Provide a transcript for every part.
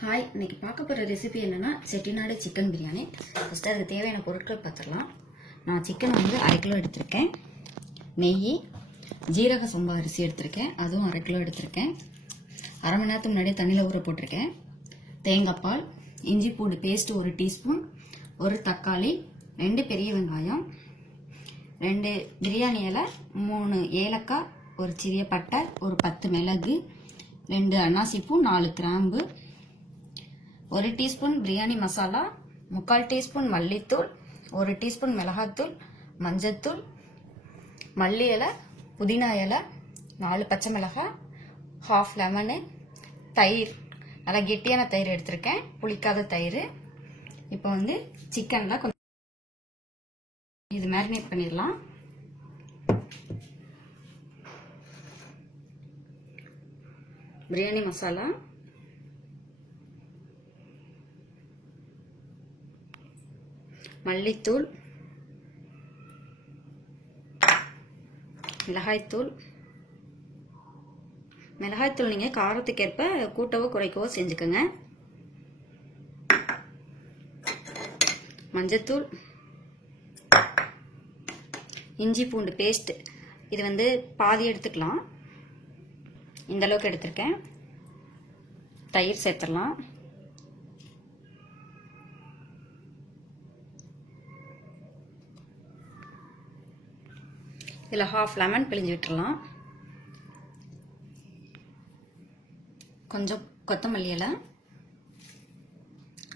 Hi, இன்னைக்கு பார்க்க போகிற ரெசிபி என்னன்னா செட்டிநாடு சிக்கன் பிரியாணி. ஃபஸ்ட்டு அதுக்கு தேவையான பொருட்கள் பார்த்துடலாம். நான் சிக்கன் வந்து 1/2 கிலோ எடுத்திருக்கேன். நெய், ஜீரக சம்பா அரிசி எடுத்திருக்கேன், அதுவும் 1/2 கிலோ எடுத்திருக்கேன். அரை மணி நேரத்துக்கு முன்னாடியே தண்ணியில் ஊற போட்டிருக்கேன். தேங்காய் பால், இஞ்சி பூண்டு பேஸ்ட் 1 டீஸ்பூன், 1 தக்காளி, 2 பெரிய வெங்காயம், 2 பிரியாணி இலை, 3 ஏலக்காய், ஒரு சிறிய பட்டை, ஒரு 10 மிளகு, 2 அன்னாசிப்பூ, 4 கிராம்பு, 1 டீஸ்பூன் பிரியாணி மசாலா, 3/4 டீஸ்பூன் மல்லித்தூள், 1 டீஸ்பூன் மிளகாத்தூள், மஞ்சத்தூள், மல்லி இலை, புதினா இலை, 4 பச்சை மிளகாய், 1/2 லெமனு, தயிர், நல்லா கெட்டியான தயிர் எடுத்திருக்கேன், புளிக்காத தயிர். இப்போ வந்து சிக்கன்ல கொஞ்சம் இது மேரினேட் பண்ணிடலாம். பிரியாணி மசாலா, மல்லித்தூள், மிளகாய்த்தூள். மிளகாய்த்தூள் நீங்கள் காரத்துக்கேற்ப கூட்டவோ குறைக்கவோ செஞ்சுக்கோங்க. மஞ்சத்தூள், இஞ்சி பூண்டு பேஸ்ட், இது வந்து பாதி எடுத்துக்கலாம், இந்த அளவுக்கு எடுத்திருக்கேன். தயிர் சேர்த்துடலாம். இதில் 1/2 லெமன் பிழிஞ்சு விட்டுறலாம். கொஞ்சம் கொத்தமல்லி இலை,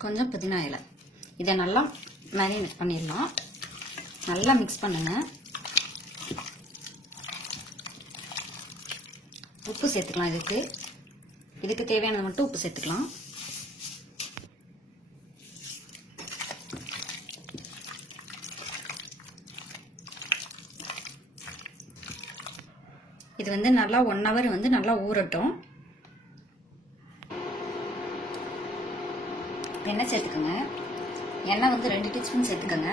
கொஞ்சம் புதினா இலை. இதை நல்லா மேரினேட் பண்ணிடலாம். நல்லா மிக்ஸ் பண்ணுங்க. உப்பு சேர்த்துக்கலாம். இதுக்கு தேவையானது மட்டும் உப்பு சேர்த்துக்கலாம். இது வந்து நல்லா 1 hour வந்து நல்லா ஊறட்டும். எண்ணெய் சேர்த்துக்கோங்க. எண்ணெய் வந்து 2 டீஸ்பூன் சேர்த்துக்கோங்க.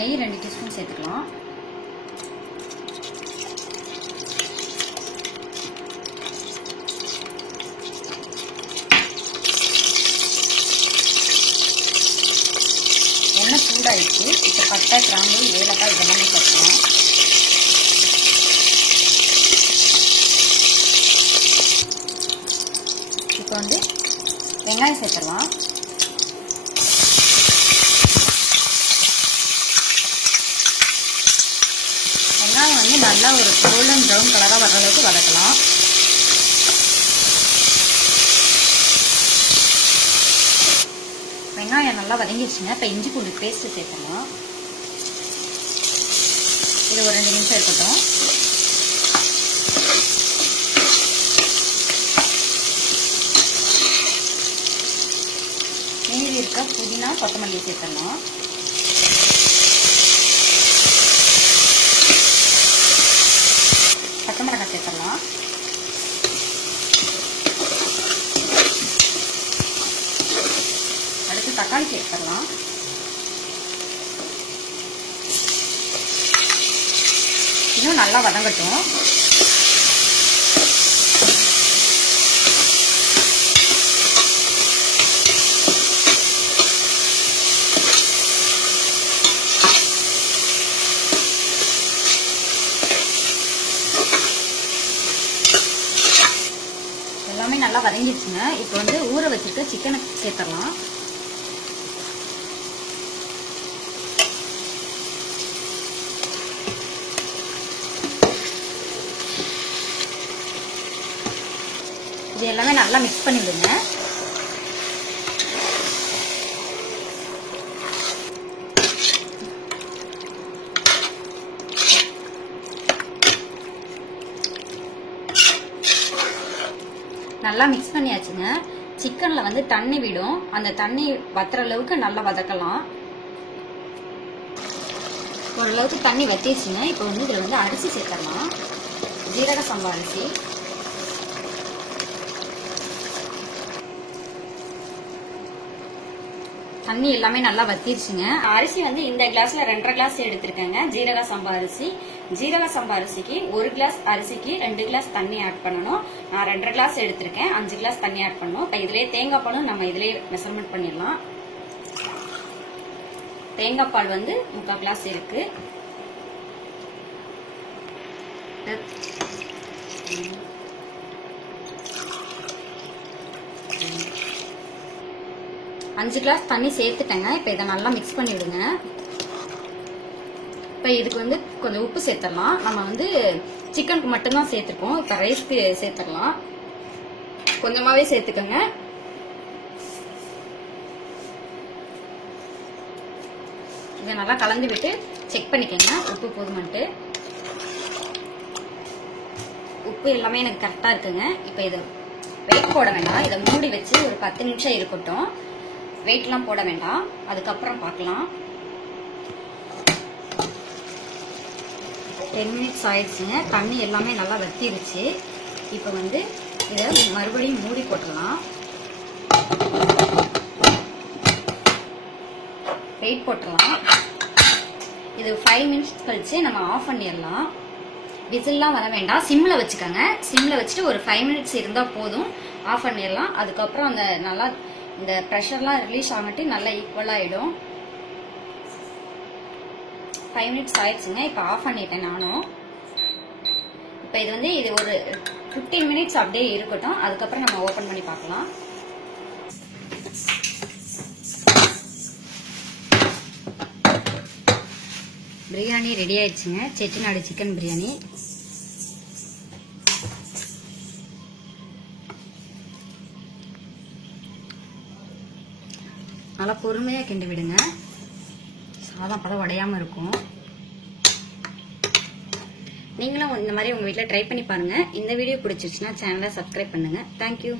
நெய் 2 டீஸ்பூன் சேர்த்துக்கலாம். எண்ணெய் சூடாயிடுச்சு. இப்போ பட்டை, கிராம்பு, ஏலக்காய் இதெல்லாமே சேர்க்கலாம். இப்போ வந்து வெங்காயம் சேர்த்துடலாம். வெங்காயம் வந்து நல்லா ஒரு கோல்டன் ப்ரௌன் கலராக வர அளவுக்கு வதக்கலாம். வெங்காயம் நல்லா வதங்கிடுச்சுங்க. இப்போ இஞ்சி பூண்டு பேஸ்ட் சேர்த்துக்கலாம். இது ஒரு 2 நிமிஷம் இருக்கட்டும். மீதி இருக்க புதினா, கொத்தமல்லி சேர்த்துடலாம். பச்சை மிளகாய் சேர்த்துடலாம். அடுத்து தக்காளி சேர்த்துடலாம். இன்னும் நல்லா வதங்கட்டும். எல்லாமே நல்லா வதங்கிடுச்சுங்க. இப்போ வந்து ஊற வச்சிருக்க சிக்கனை சேர்த்துடலாம். இது எல்லாமே நல்லா மிக்ஸ் பண்ணி விடுங்க. நல்லா மிக்ஸ் பண்ணியாச்சுங்க. சிக்கன்ல வந்து தண்ணி விடும். அந்த தண்ணி வத்துற அளவுக்கு நல்லா வதக்கலாம். ஓரளவுக்கு தண்ணி வத்திடுச்சுங்க. இப்போ வந்து இதுல வந்து அரிசி சேர்த்துடலாம். ஜீரக சம்பா அரிசி, தண்ணி எல்லாமே நல்லா வத்திருச்சுங்க. அரிசி வந்து இந்த கிளாஸ்ல 2.5 கிளாஸ் எடுத்திருக்கேங்க. ஜீரக சம்பா அரிசி ஜீரக சம்பா அரிசிக்கு 1 கிளாஸ் அரிசிக்கு 2 கிளாஸ் தண்ணி ஆட் பண்ணணும். நான் 2.5 கிளாஸ் எடுத்திருக்கேன். 5 கிளாஸ் தண்ணி ஆட் பண்ணணும். இப்போ இதுலயே தேங்காய் பாலும் நம்ம இதுலயே மெஷர்மெண்ட் பண்ணிடலாம். தேங்காய் பால் வந்து 3/4 கிளாஸ் இருக்கு. அஞ்சு கிளாஸ் தண்ணி சேர்த்துட்டேங்க. இப்போ இதை நல்லா மிக்ஸ் பண்ணி விடுங்க. இப்போ இதுக்கு வந்து கொஞ்சம் உப்பு சேர்த்துடலாம். நம்ம வந்து சிக்கனுக்கு மட்டும்தான் சேர்த்துருக்கோம். இப்போ ரைஸ்க்கு சேர்த்துடலாம். கொஞ்சமாவே சேர்த்துக்கோங்க. இதை நல்லா கலந்து விட்டு செக் பண்ணிக்கோங்க உப்பு போதுமான்ட்டு. உப்பு எல்லாமே எனக்கு கரெக்டாக இருக்குங்க. இப்போ இதை வெயிட் போட வேண்டாம். இதை மூடி வச்சு ஒரு 10 நிமிஷம் இருக்கட்டும். வெயிட்லாம் போட வேண்டாம். அதுக்கப்புறம் பார்க்கலாம். 10 மினிட்ஸ் ஆயிடுச்சுங்க. தண்ணி எல்லாமே நல்லா வத்திருச்சு. இப்போ வந்து இதை மறுபடியும் மூடி போட்டுடலாம். வெயிட் போட்டுடலாம். இது 5 மினிட்ஸ் கழிச்சு நம்ம ஆஃப் பண்ணிடலாம். விசில்லாம் வர வேண்டாம். சிம்ல வச்சுக்கோங்க. சிம்ல வச்சுட்டு ஒரு 5 மினிட்ஸ் இருந்தா போதும். ஆஃப் பண்ணிடலாம். அதுக்கப்புறம் அந்த நல்லா இந்த ப்ரெஷர்லாம் ரிலீஸ் ஆகிட்டு நல்லா ஈக்குவலா ஆயிடும். 5 மினிட்ஸ் ஆயிடுச்சுங்க. இப்போ ஆஃப் பண்ணிட்டேன் நானும். இப்போ இது வந்து இது ஒரு 15 மினிட்ஸ் அப்படியே இருக்கட்டும். அதுக்கப்புறம் நம்ம ஓபன் பண்ணி பார்க்கலாம். பிரியாணி ரெடி ஆயிடுச்சுங்க. செட்டிநாடு சிக்கன் பிரியாணி. நல்லா பொறுமையா கிண்டி விடுங்க. சாதம் அப்பதான் உடையாம இருக்கும். நீங்களும் இந்த மாதிரி உங்க வீட்டில் ட்ரை பண்ணி பாருங்க. இந்த வீடியோ பிடிச்சிருச்சுன்னா சேனலை சப்ஸ்கிரைப் பண்ணுங்க. தேங்க்யூ.